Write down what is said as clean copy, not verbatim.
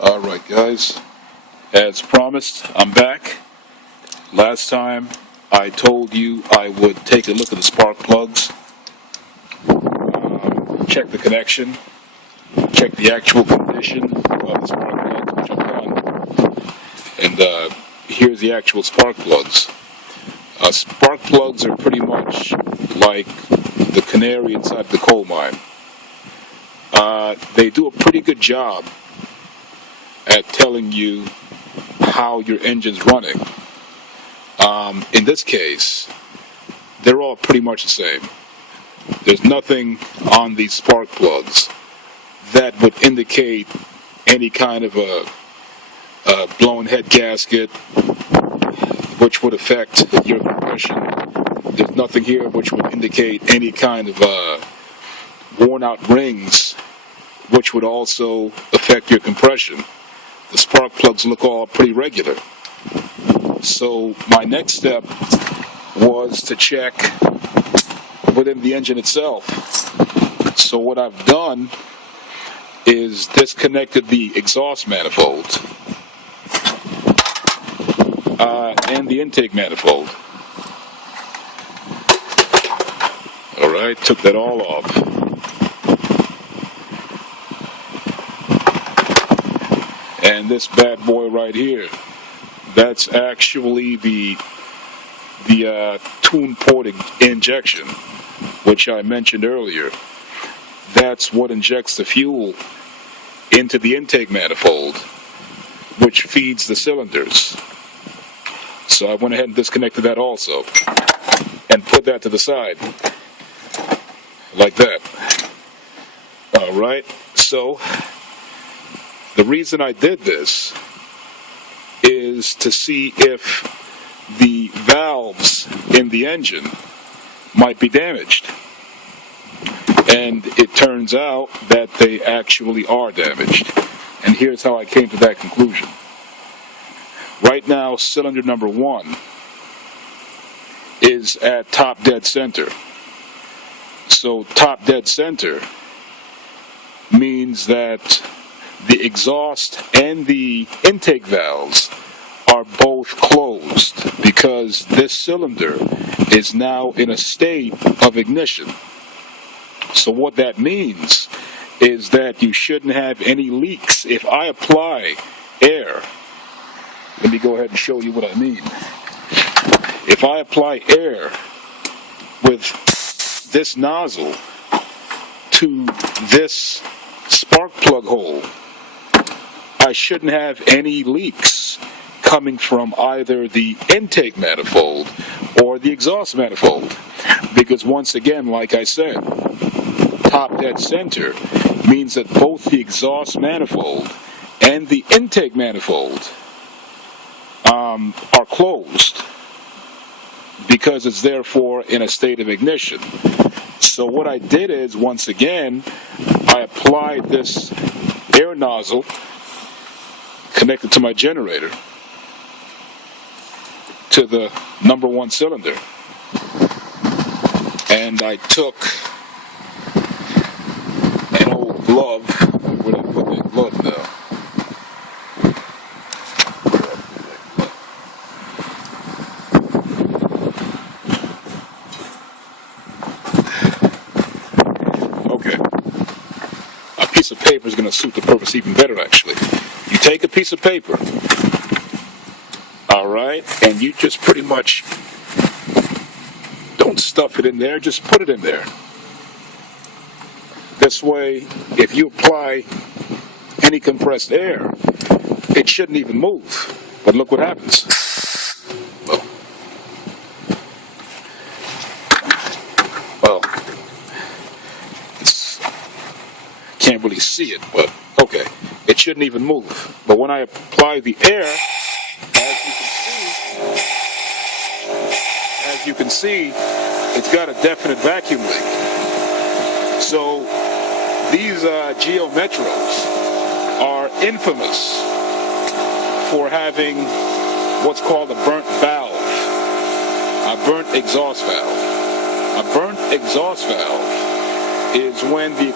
Alright guys, as promised, I'm back. Last time I told you I would take a look at the spark plugs, check the connection, check the actual condition of the spark plugs, which I've done. And here's the actual spark plugs. Spark plugs are pretty much like the canary inside the coal mine. They do a pretty good job at telling you how your engine's running. In this case, they're all pretty much the same. There's nothing on these spark plugs that would indicate any kind of a blown head gasket, which would affect your compression. There's nothing here which would indicate any kind of worn out rings, which would also affect your compression. The spark plugs look all pretty regular. So my next step was to check within the engine itself. So what I've done is disconnected the exhaust manifold and the intake manifold. Alright, took that all off. And this bad boy right here, that's actually the tune port injection, which I mentioned earlier. That's what injects the fuel into the intake manifold, which feeds the cylinders. So I went ahead and disconnected that also and put that to the side like that. Alright, so the reason I did this is to see if the valves in the engine might be damaged. And it turns out that they actually are damaged. And here's how I came to that conclusion. Right now, cylinder number 1 is at top dead center. So top dead center means that the exhaust and the intake valves are both closed because this cylinder is now in a state of ignition. So what that means is that you shouldn't have any leaks. If I apply air, let me go ahead and show you what I mean. If I apply air with this nozzle to this spark plug hole, I shouldn't have any leaks coming from either the intake manifold or the exhaust manifold. Because once again, like I said, top dead center means that both the exhaust manifold and the intake manifold are closed because it's therefore in a state of ignition. So what I did is, once again, I applied this air nozzle connected to my generator to the number 1 cylinder, and I took an old glove. Where did I put that glove now? Okay, a piece of paper is going to suit the purpose even better, actually. You take a piece of paper, alright, and you just pretty much don't stuff it in there, just put it in there. This way, if you apply any compressed air, it shouldn't even move. But look what happens. Well, can't really see it, but okay. It shouldn't even move. But when I apply the air, as you can see, it's got a definite vacuum leak. So these Geo Metros are infamous for having what's called a burnt valve, a burnt exhaust valve. A burnt exhaust valve is when the